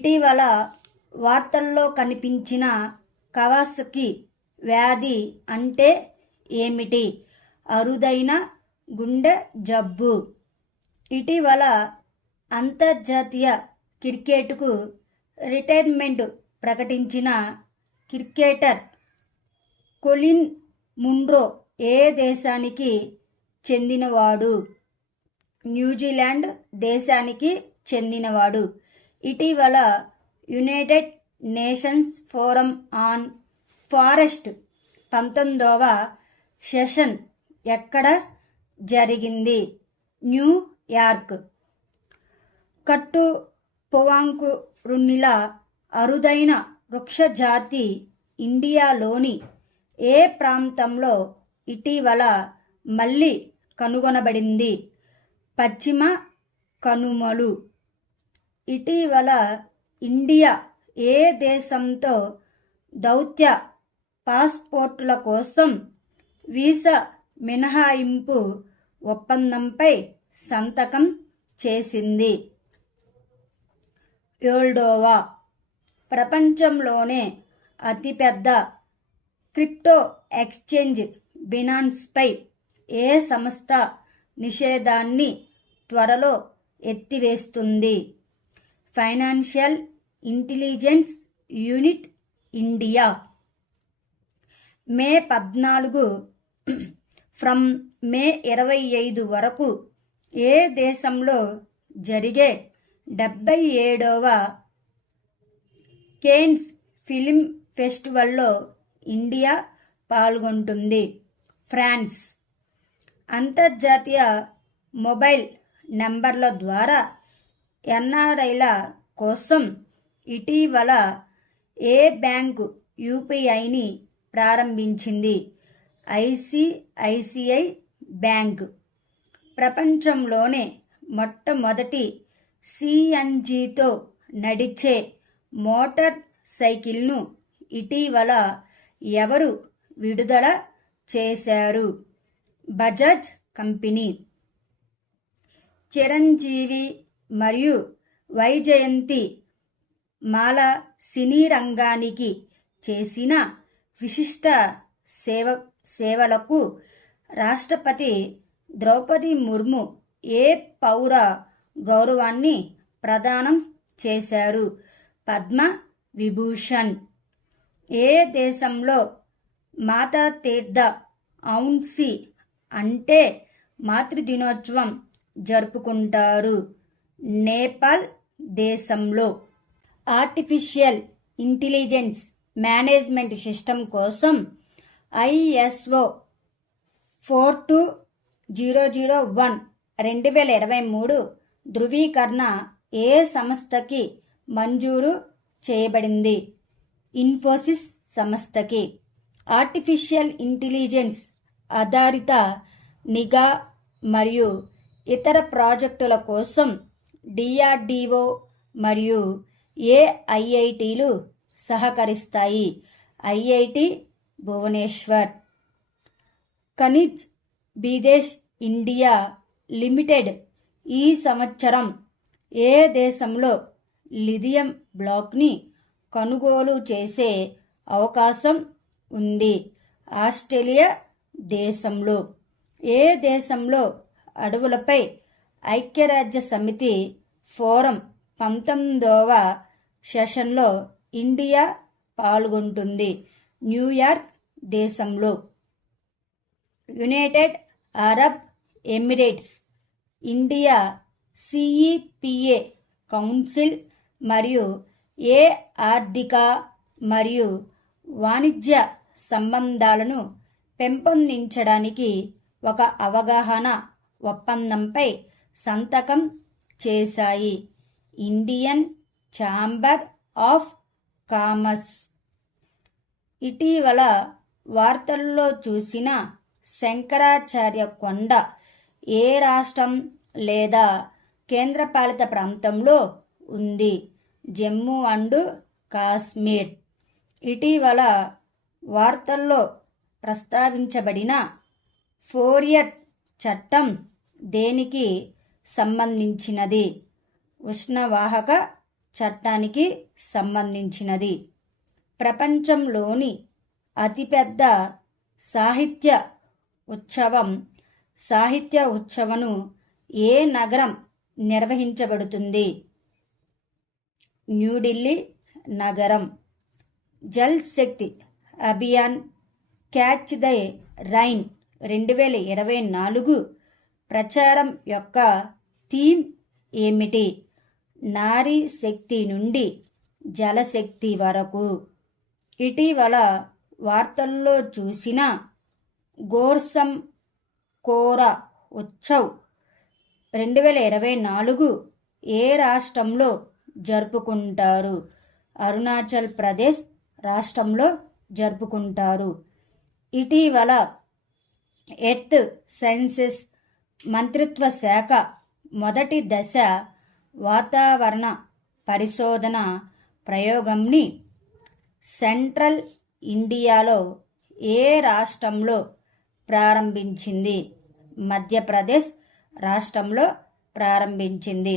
ఇటీవల వార్తల్లో కనిపించిన కవాసకి వ్యాధి అంటే ఏమిటి? అరుదైన గుండె జబ్బు. ఇటీవల అంతర్జాతీయ క్రికెట్కు రిటైర్మెంట్ ప్రకటించిన క్రికెటర్ కొలిన్ మున్రో ఏ దేశానికి చెందినవాడు? న్యూజిలాండ్ దేశానికి చెందినవాడు. ఇటీవల United Nations forum on forest 19వ సెషన్ ఎక్కడ జరిగింది? న్యూయార్క్. కట్టు పొవాంకురునిల అరుదైన వృక్షజాతి ఇండియాలోని ఏ ప్రాంతంలో ఇటీవల మళ్ళీ కనుగొనబడింది? పశ్చిమ కనుమలు. ఇటీవల ఇండియా ఏ దేశంతో దౌత్య పాస్పోర్టుల కోసం వీసా మినహాయింపు ఒప్పందంపై సంతకం చేసింది? మోల్డోవా. ప్రపంచంలోనే అతిపెద్ద క్రిప్టో ఎక్స్చేంజ్ బినాన్స్పై ఏ సంస్థ నిషేధాన్ని త్వరలో ఎత్తివేస్తుంది? Financial intelligence unit India. May 14 from May 25 వరకు ఏ దేశంలో జరిగే 77వ కేన్స్ ఫిల్మ్ ఫెస్టివల్లో ఇండియా పాల్గొంటుంది? ఫ్రాన్స్. అంతర్జాతీయ మొబైల్ నంబర్ల ద్వారా ఎన్ఆర్ఐల కోసం ఇటీవల ఏ బ్యాంకు యూపీఐని ప్రారంభించింది? ICICI bank. ప్రపంచంలోనే మొట్టమొదటి సిఎన్జితో నడిచే మోటార్ సైకిల్ను ఇటీవల ఎవరు విడుదల చేశారు? బజాజ్ కంపెనీ. చిరంజీవి మరియు వైజయంతి మాల సినీ రంగానికి చేసిన విశిష్ట సేవలకు రాష్ట్రపతి ద్రౌపది ముర్ము ఏ పౌర గౌరవాన్ని ప్రదానం చేశారు? పద్మ విభూషణ్. ఏ దేశంలో మాతా తీర్థ ఔన్సి అంటే మాతృదినోత్సవం జరుపుకుంటారు? నేపాల్ దేశంలో. ఆర్టిఫిషియల్ ఇంటెలిజెన్స్ మేనేజ్మెంట్ సిస్టమ్ కోసం ఐఎస్ఓ 42001 2023 ధృవీకరణ ఏ సంస్థకి మంజూరు చేయబడింది? ఇన్ఫోసిస్ సంస్థకి. ఆర్టిఫిషియల్ ఇంటెలిజెన్స్ ఆధారిత నిఘా మరియు ఇతర ప్రాజెక్టుల కోసం డిఆర్డిఓ మరియు ఏ ఐఐటీలు సహకరిస్తాయి? ఐఐటి భువనేశ్వర్. ఖనిజ్ బిదేశ్ ఇండియా లిమిటెడ్ ఈ సంవత్సరం ఏ దేశంలో లిథియం బ్లాక్ని కొనుగోలు చేసే అవకాశం ఉంది? ఆస్ట్రేలియా దేశంలో. ఏ దేశంలో అడవులపై ఐక్యరాజ్య సమితి ఫోరం 19వ సెషన్లో ఇండియా పాల్గొంటుంది? న్యూయార్క్ దేశంలో. United Arab Emirates India CEPA council మరియు ఏ ఆర్థిక మరియు వాణిజ్య సంబంధాలను పెంపొందించడానికి ఒక అవగాహన ఒప్పందంపై సంతకం చేశాయి? Indian chamber of commerce. ఇటీవల వార్తల్లో చూసిన శంకరాచార్య కొండ ఏ రాష్ట్రం లేదా కేంద్రపాలిత ప్రాంతంలో ఉంది? జమ్మూ అండ్ కాశ్మీర్. ఇటీవల వార్తల్లో ప్రస్తావించబడిన ఫోరియర్ చట్టం దేనికి సంబంధించినది? ఉష్ణవాహక చట్టానికి సంబంధించినది. ప్రపంచంలోని అతిపెద్ద సాహిత్య ఉత్సవను ఏ నగరం నిర్వహించబడుతుంది? న్యూఢిల్లీ నగరం. జల్ శక్తి అభియాన్ క్యాచ్ ద రైన్ 2024 ప్రచారం యొక్క థీమ్ ఏమిటి? నారీ శక్తి నుండి జలశక్తి వరకు. ఇటీవల వార్తల్లో చూసిన గోర్సమ్ కోరా ఉత్సవ్ 2024 ఏ రాష్ట్రంలో జరుపుకుంటారు? అరుణాచల్ ప్రదేశ్ రాష్ట్రంలో జరుపుకుంటారు. ఇటీవల ఎర్త్ సైన్సెస్ మంత్రిత్వ శాఖ మొదటి దశ వాతావరణ పరిశోధన ప్రయోగంని సెంట్రల్ ఇండియాలో ఏ రాష్ట్రంలో ప్రారంభించింది? మధ్యప్రదేశ్ రాష్ట్రంలో ప్రారంభించింది.